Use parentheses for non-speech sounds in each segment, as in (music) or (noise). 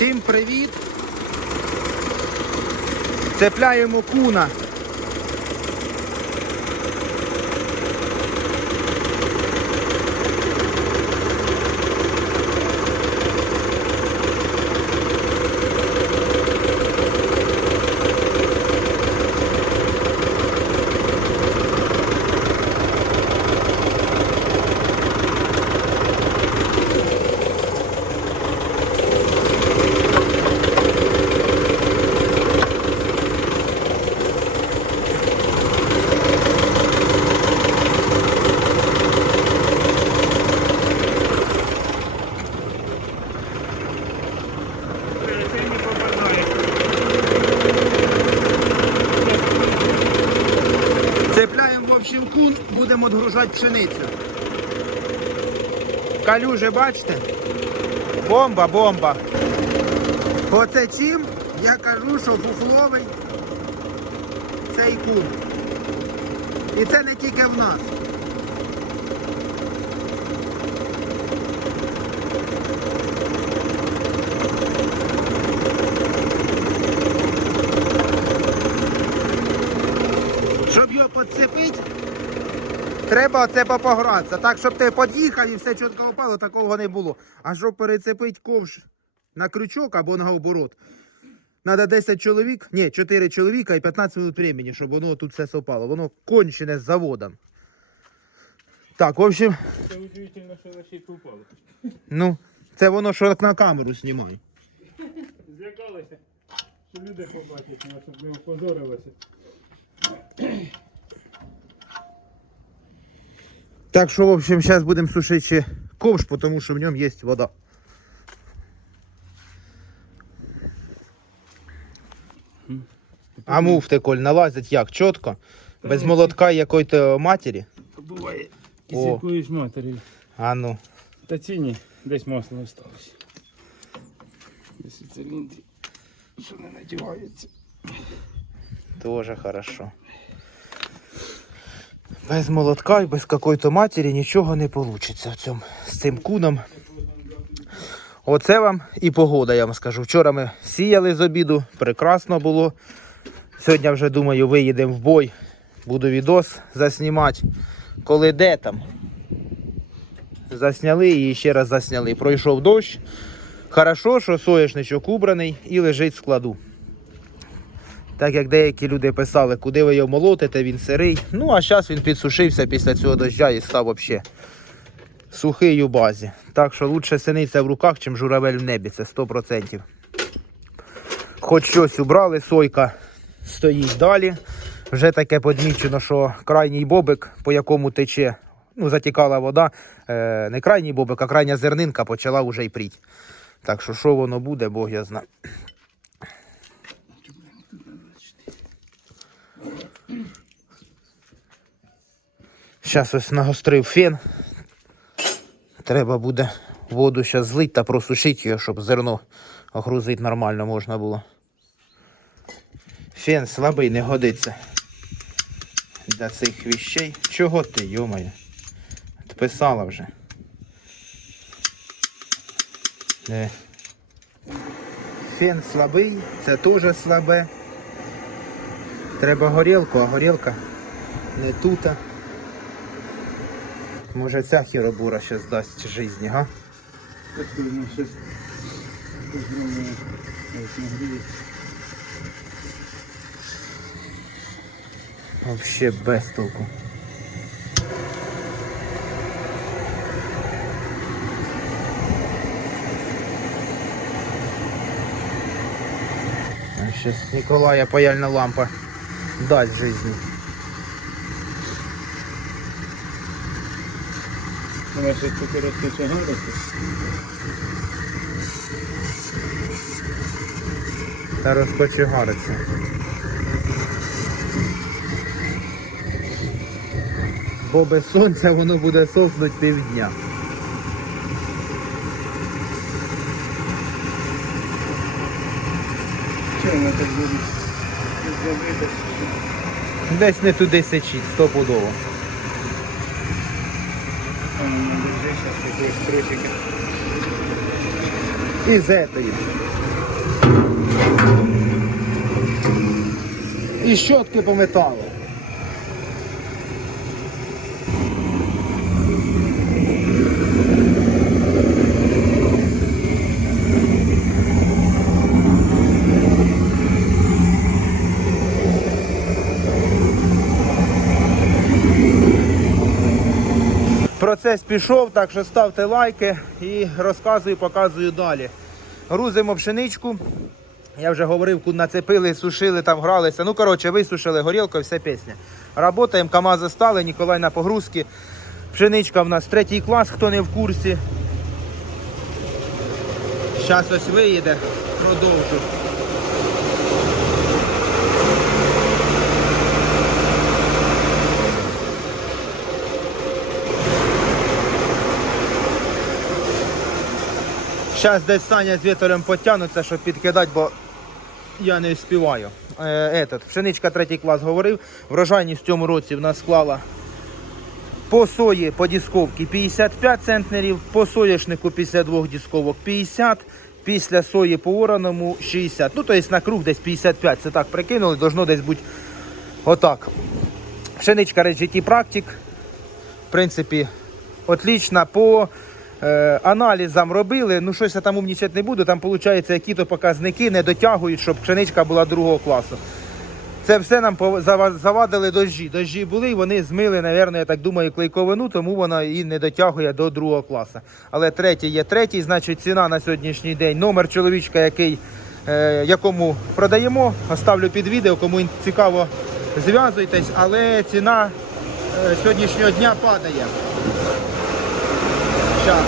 Всім привіт! Цепляємо куна. Цепляємо в общем кун, будемо відгружати пшеницю. Калюжі, бачите? Бомба, бомба. Оце чим я кажу, що фуфловий цей кум. І це не тільки в нас. Щоб його підцепити, треба оце попогратися. Так, щоб ти під'їхав і все чітко опало, такого не було. А щоб перецепити ковш на крючок або на оборот, треба 10 чоловік, ні, 4 чоловіка і 15 минут времени, щоб воно тут все сопало. Воно кончене з заводом. Так, в общем, Це удивительно, що на щітку впало. ну, це воно що на камеру знімає. Злякалися, що люди побачать, щоб не опозорилися. Так що, в общем, зараз будемо сушити ще ковш, тому що в ньому є вода. А муфти, Коль, налазять як? Чітко? Без молотка якої-то матері? Буває. І О. з якоюсь матері. А ну. Та ціні десь масло осталось. Десь циліндрі. Що не надівається. Тоже хорошо. Без молотка і без какої-то матері нічого не вийде в з цим куном. Оце вам і погода, я вам скажу. Вчора ми сіяли з обіду, прекрасно було. Сьогодні вже думаю, виїдемо в бой. Буду відос заснімати. Коли де там. Засняли і ще раз засняли. Пройшов дощ. Хорошо, що соняшничок убраний і лежить в складу. Так як деякі люди писали, куди ви його молотите, він сирий. Ну, а зараз він підсушився після цього дождя і став взагалі сухий у базі. Так що краще синиця в руках, чим журавель в небі, це 100%. Хоч щось убрали, сойка стоїть далі. Вже таке подмічено, що крайній бобик, по якому тече, ну, затікала вода, е, не крайній бобик, а крайня зернинка почала вже й пріть. Так що що воно буде, Бог я знаю. Зараз ось нагострив фен. Треба буде воду зараз злити та просушити його, щоб зерно огрузити нормально можна було. Фен слабий, не годиться для цих віщей. Чого ти, йомаю? Писала вже. Не. Фен слабий, це теж слабе. Треба горілку, а горілка не тута. Може ця хіробура ще дасть житті, га? Вообще без толку. Сейчас Николая паяльна лампа дасть жизни. Вона ще таки розкочегариться. Та розкочегариться. Бо без сонця воно буде сохнути півдня. Чого вона так буде? Десь не туди сечить, стопудово. Держи, щас якогось тросика. І з етою. І по металу. Процес пішов, так що ставте лайки і розказую, показую далі. Грузимо пшеничку. Я вже говорив, куди нацепили, сушили, там гралися. Ну, коротше, висушили горілку, все пісня. Работаємо, КАМАЗи стали, Ніколай на погрузці. Пшеничка в нас третій клас, хто не в курсі. Зараз ось виїде, продовжу. Зараз десь Саня з вітором потягнуться, щоб підкидати, бо я не співаю. Е, пшеничка третій клас говорив. Врожайність в цьому році в нас склала по сої по дісковці 55 центнерів, по соняшнику після двох дісковок 50, після сої по ораному 60. Ну, тобто на круг десь 55. Це так прикинули, должно десь бути отак. Пшеничка Реджеті Практик. В принципі, отлічна. По е, аналізам робили. Ну, щось я там умнічати не буду. Там, виходить, які-то показники не дотягують, щоб пшеничка була другого класу. Це все нам завадили дощі. Дощі були, вони змили, напевно, я так думаю, клейковину, тому вона і не дотягує до другого класу. Але третій є третій, значить ціна на сьогоднішній день. Номер чоловічка, який, е, якому продаємо, оставлю під відео, кому цікаво, зв'язуйтесь, але ціна е, сьогоднішнього дня падає. Щас.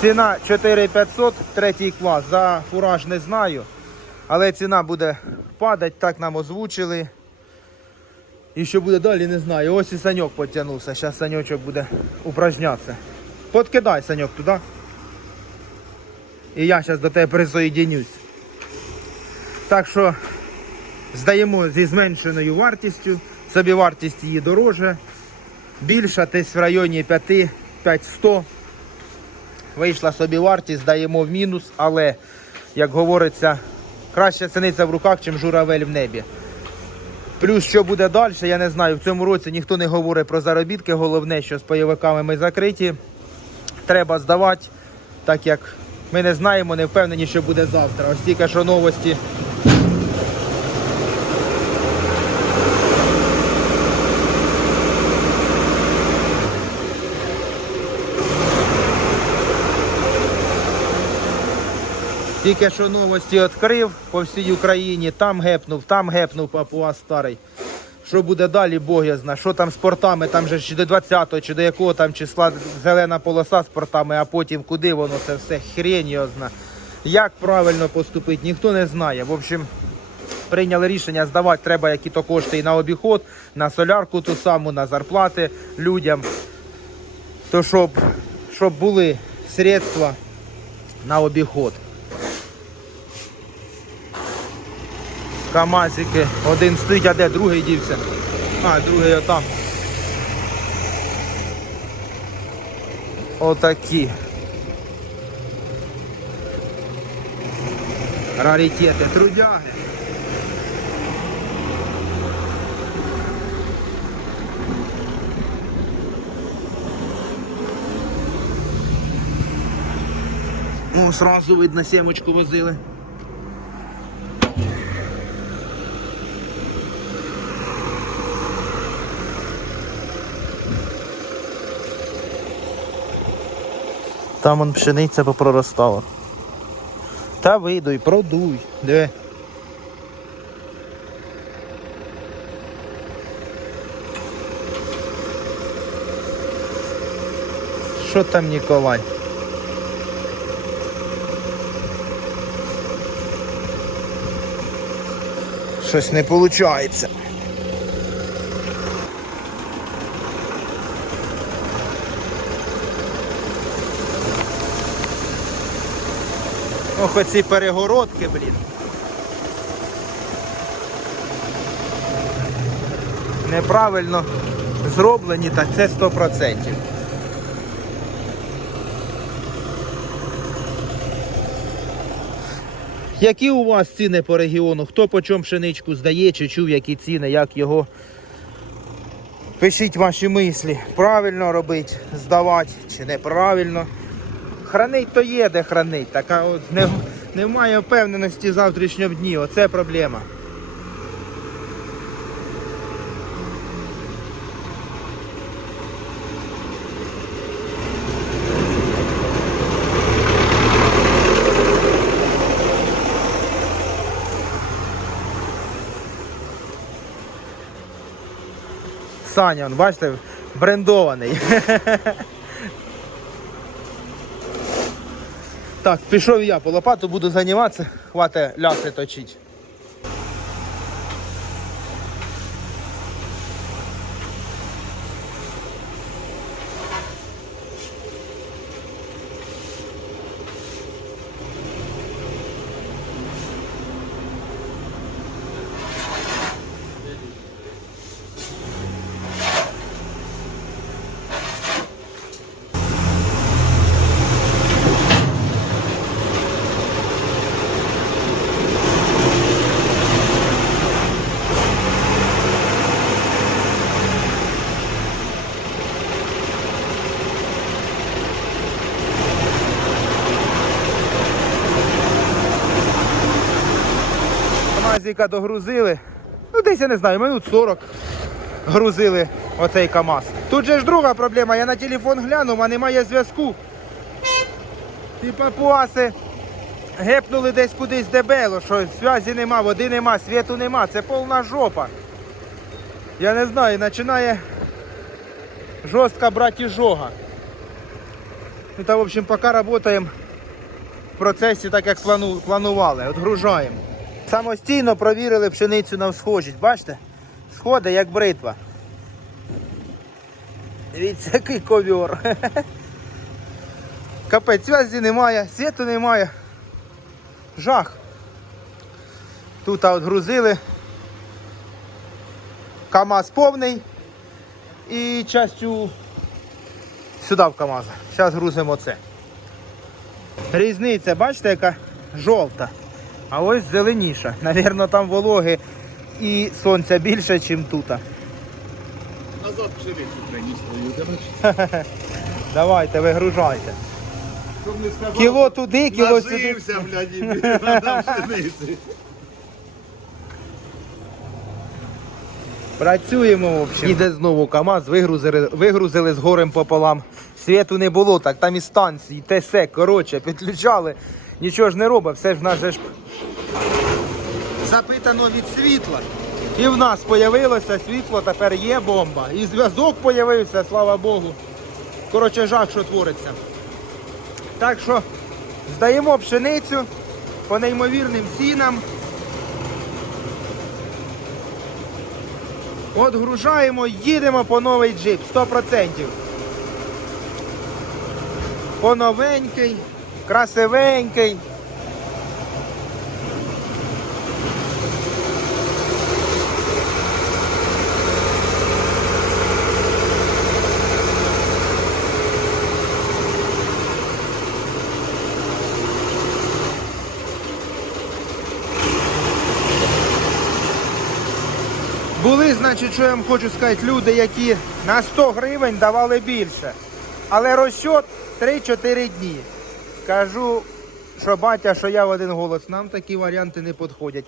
Ціна 4500, третій клас. За фураж не знаю. Але ціна буде падати, так нам озвучили. І що буде далі, не знаю. Ось і саньок потягнувся. Зараз саньочок буде упражнятися. Подкидай саньок туди. І я зараз до тебе присоєдинюсь. Так що здаємо зі зменшеною вартістю. Собі вартість її дороже. Більша десь в районі 5 5100 Вийшла собі вартість, даємо в мінус, але, як говориться, краще ціниться в руках, чим журавель в небі. Плюс, що буде далі, я не знаю. В цьому році ніхто не говорить про заробітки. Головне, що з пайовиками ми закриті. Треба здавати, так як ми не знаємо, не впевнені, що буде завтра. Ось тільки що новості. Тільки що новості відкрив по всій Україні, там гепнув, там гепнув папуа старий. Що буде далі, Бог я знає. Що там з портами, там же чи до 20-го, чи до якого там числа зелена полоса з портами, а потім куди воно це все хрень його зна. Як правильно поступити, ніхто не знає. В общем, прийняли рішення здавати треба які-то кошти і на обіход, на солярку ту саму, на зарплати людям. То щоб, щоб були средства на обіход. Камазики. Один стоїть, а де другий дівся? А, другий отам. Отакі. Раритети, трудяги. Ну, сразу видно, семочку возили. Там он пшениця попроростала. Та вийдуй, продуй. Диви. Що там Ніколай? Щось не виходить. Ох, оці перегородки, блін. Неправильно зроблені, так це 100%. Які у вас ціни по регіону? Хто по чому пшеничку здає, чи чув, які ціни, як його? Пишіть ваші мислі. Правильно робити, здавати чи неправильно. Хранить то є, де хранить. Така от не, немає впевненості завтрашнього дні. Оце проблема. Саня, он, бачите, брендований. (laughs) Так, пішов я по лопату, буду займатися, хватить ляси точить. Камазіка догрузили. Ну, десь я не знаю, минут 40 грузили оцей КАМАЗ. Тут же ж друга проблема, я на телефон глянув, а немає зв'язку. Ті папуаси гепнули десь кудись дебело, що зв'язі нема, води нема, світу нема. Це повна жопа. Я не знаю, починає жорстко брати жога. Ну та в общем поки працюємо в процесі так, як плану, планували. Отгружаємо. Самостійно провірили пшеницю на всхожість. Бачите? Сходи як бритва. Дивіться, який ковер. (laughs) Капець, зв'язі немає, світу немає. Жах. Тут грузили. КАМАЗ повний. І частю сюди в КАМАЗ. Зараз грузимо це. Різниця, бачите, яка жовта. А ось зеленіша. Навірно, там вологи і сонця більше, ніж тут. Назад пшеницю приніс твою, (laughs) Давайте, вигружайте. Сказав, Кіло туди, кіло сюди. нажився, блядь, і (laughs) пшениці. Працюємо, в общем. Іде знову КАМАЗ, вигрузили, вигрузили з горем пополам. Світу не було, так там і станції, те се, коротше, підключали. Нічого ж не робить, все ж наше ж запитано від світла. І в нас з'явилося світло, тепер є бомба. І зв'язок з'явився, слава Богу. Коротше, жах, що твориться. Так що здаємо пшеницю по неймовірним цінам. Отгружаємо, їдемо по новий джип, 100%. По новенький, красивенький. Були, значить, що я вам хочу сказати, люди, які на 100 гривень давали більше. Але розчот 3-4 дні. Кажу, що батя, що я в один голос, нам такі варіанти не підходять.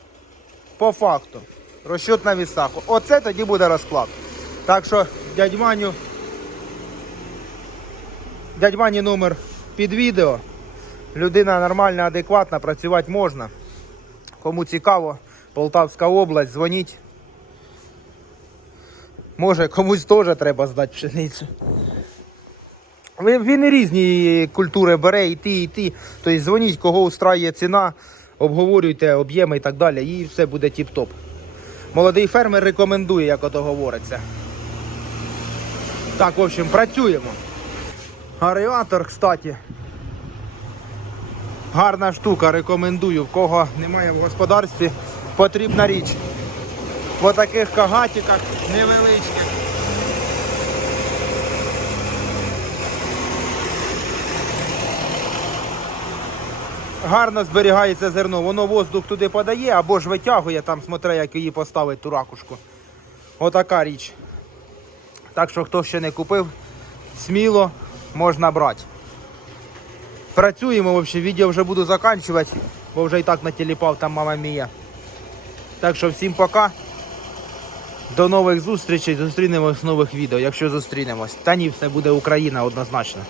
По факту. Розчот на вісах. Оце тоді буде розклад. Так що, дядь Ваню, дядь Вані номер під відео. Людина нормальна, адекватна, працювати можна. Кому цікаво, Полтавська область, дзвоніть. Може, комусь теж треба здати пшеницю. Він і різні культури бере, і ті, і ті. Тобто дзвоніть, кого устраює ціна, обговорюйте об'єми і так далі, і все буде тіп-топ. Молодий фермер рекомендує, як ото говориться. Так, в общем, працюємо. Аріатор, кстати. Гарна штука, рекомендую. В кого немає в господарстві, потрібна річ. По таких кагатиках невеличких. Гарно зберігається зерно. Воно воздух туди подає або ж витягує, там смотри, як її поставить ту ракушку. Отака річ. Так що хто ще не купив, сміло можна брати. Працюємо, в общем, відео вже буду закінчувати, бо вже і так натіліпав там мама мія. Так що всім пока. До нових зустрічей. Зустрінемось в нових відео, якщо зустрінемось. Та ні, все буде Україна однозначно.